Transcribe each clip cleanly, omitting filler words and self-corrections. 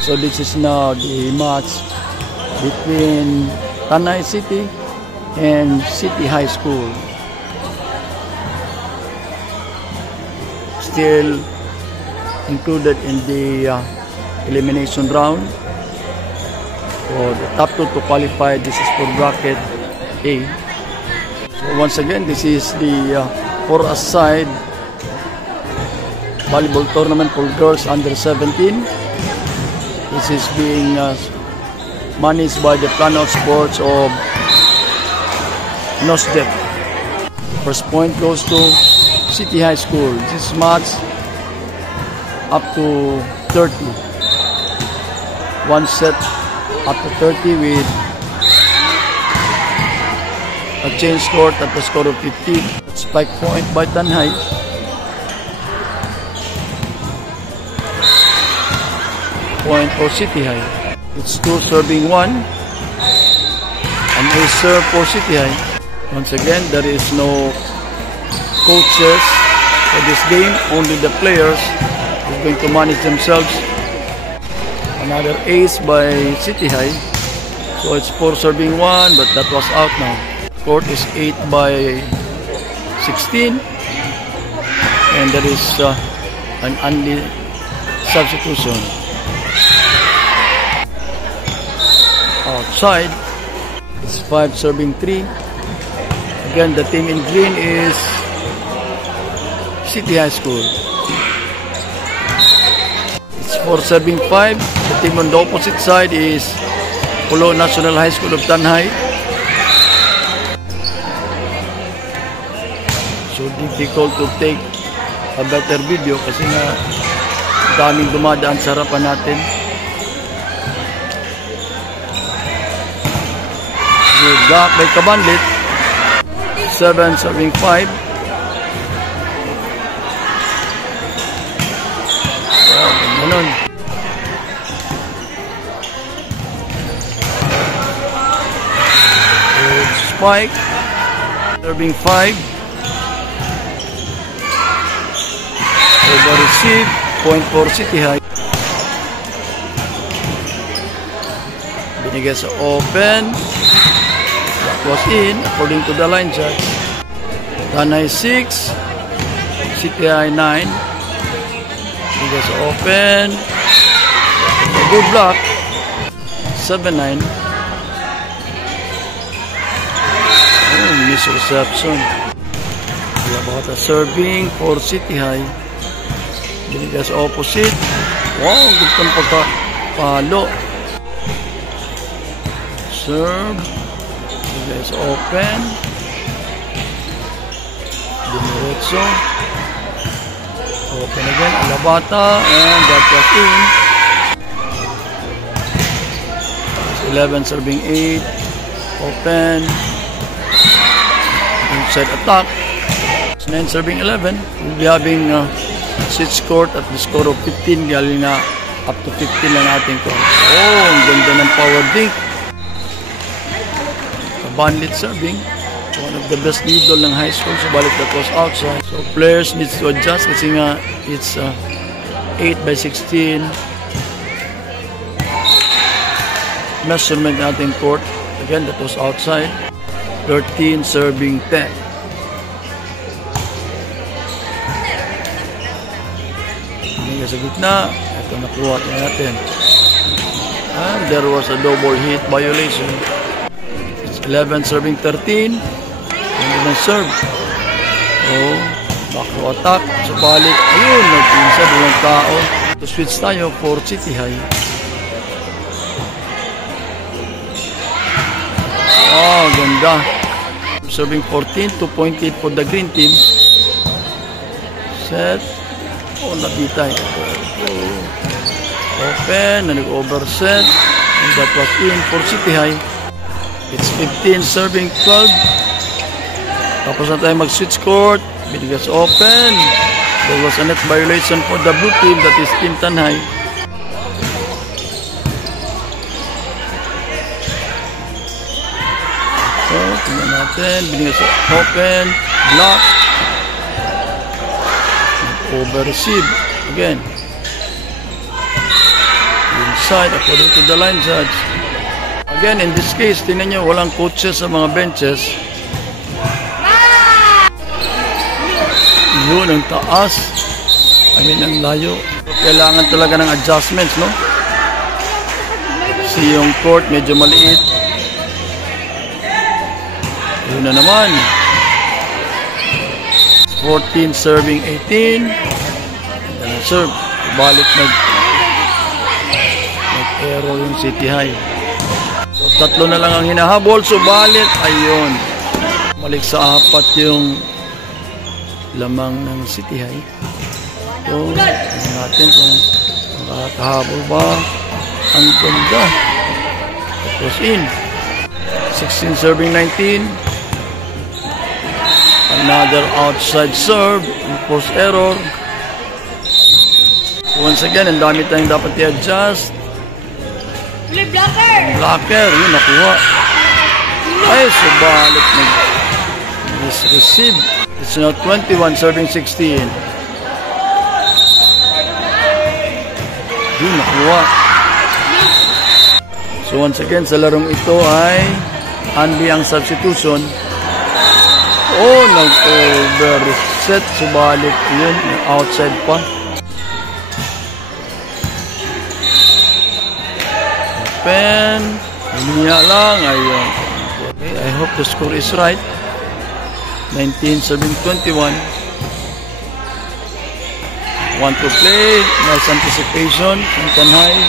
So this is now the match between Tanay City and City High School. Still included in the elimination round. For the top 2 to qualify, this is for bracket A. So once again, this is the for a side volleyball tournament for girls under 17. This is being managed by the Plano Sports of Nosdep. First point goes to City High School. This match up to 30. One set up to 30 with a change score at the score of 50. Spike point by Tanay. Point for City High. It's 2 serving 1. And a serve for City High. Once again, there is no coaches for this game. Only the players are going to manage themselves. Another ace by City High. So it's 4 serving 1, but that was out now. Court is 8 by 16. And there is an only substitution. Outside, it's 5 serving 3. Again, the team in green is City High School. It's 4 serving 5. The team on the opposite side is Pulo National High School of Tanay. So difficult to take a better video kasi nga daming dumadaan sa harapan natin. Good block by Kabandit. 7 serving 5. Oh, ganun. Good spike. Serving 5. Over receive. Point for City High. Binigay sa open. Was in according to the line chart. Tanay 6, City High 9. Because open. A good block. 7-9. Oh, miss reception. We about a serving for City High. Because opposite. Wow, good kang pagkapalo. Serve. Let's open. Dimiretso. Open again. Alabata. And that was in. 11 serving 8. Open. Inside attack. 9 serving 11. We'll be having switch court at the score of 15. Galing na up to 15 lang natin ko. Oh, ang ganda ng power dink. Bandit serving, one of the best middle ng high school, so balik that was outside. So players needs to adjust kasi nga it's 8 by 16 measurement natin court. Again, that was outside. 13 serving 10. Hindi sa gitna, ito nakuha natin. And there was a double hit violation. 11 serving 13. Hindi na serve. Oh, back to attack. So balik. Ayun, nagpinsa buong tao. To switch tayo for City High. Oh, ganda. Serving 14. 2.8 for the green team. Set. Oh, nabitay. Oh. Open. Nag-overset. And that was in for City High. It's 15 serving 12. Tapos na tayo mag-switch court. Binigas open. There was a net violation for the blue team, that is Team Tanay. So, tingnan natin. Binigas open. Block. Over receive. Again. offside according to the line judge. Again, in this case, tingnan nyo, walang coaches sa mga benches. Yun, ang taas. Ang layo. Kailangan talaga ng adjustments, no? Si yung court medyo maliit. Yun na naman. 14 serving 18. Serve. Balik nag-error yung City High. So, 3 na lang ang hinahabol. Subalit, ayun. Malik sa 4 yung lamang ng City High. So, tingnan natin kung makakahabol ba. Ang ganda. Tapos in. 16 serving 19. Another outside serve. Post error. Once again, ang dami tayong dapat i-adjust. Blocker. Yun, nakuha. Ay, subalit nag-receive. It's now 21 serving 16. Yun, nakuha. So once again, sa larong ito ay Andy ang substitution. Oh, nag-overset. Subalit yun, outside pa. Open. Hiniya lang. Ayun. Okay, I hope the score is right. 19 serving 21. Want to play. Nice anticipation. Quintan High.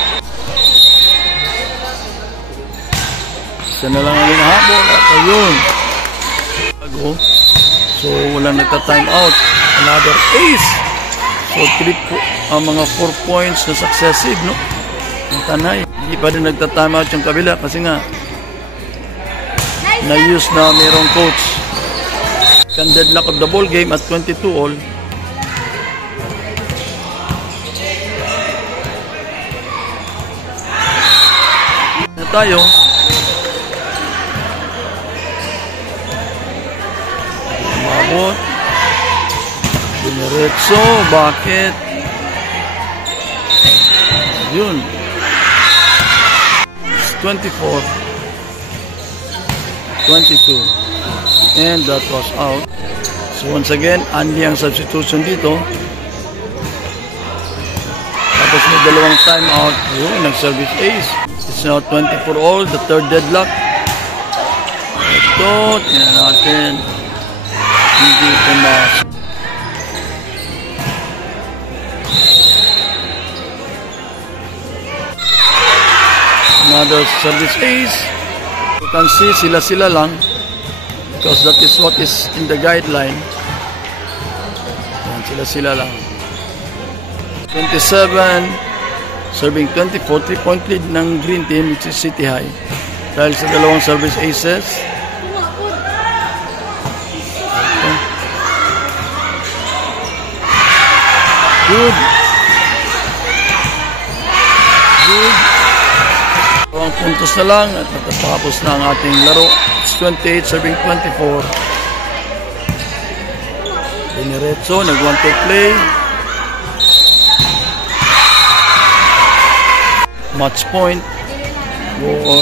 Isa na lang ang hinahabol. At ayun. So, walang nagta-time out. Another ace. So, mga 4 points na successive, no? Quintan High. Hindi pa rin nagta-time out yung kabila kasi nga na-use na mayroong coach. Deadlock of the ball game at 22 all. Na tayo. Umabot. Dineretso. Bakit? Yun. 24. 22. And that was out. So once again, Andy ang substitution dito. Tapos may dalawang time out. Yun, nag-service ace. It's now 24 all, the third deadlock. Ito, tingnan natin. Hindi ito na. Another service ace. You can see sila-sila lang. Because that is what is in the guideline. Yan, sila lang. 27, serving 24, 3-point lead ng green team, which is City High. Dahil sa dalawang service aces. Okay. Good. Dalawang puntos na lang at natatapos na ang ating laro. 28 serving 24. Dineretso, nag-want to play. Match point for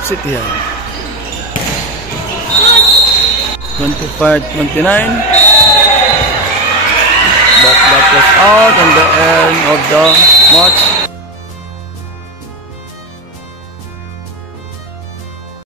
City High. 25-29. But that was out on the end of the match.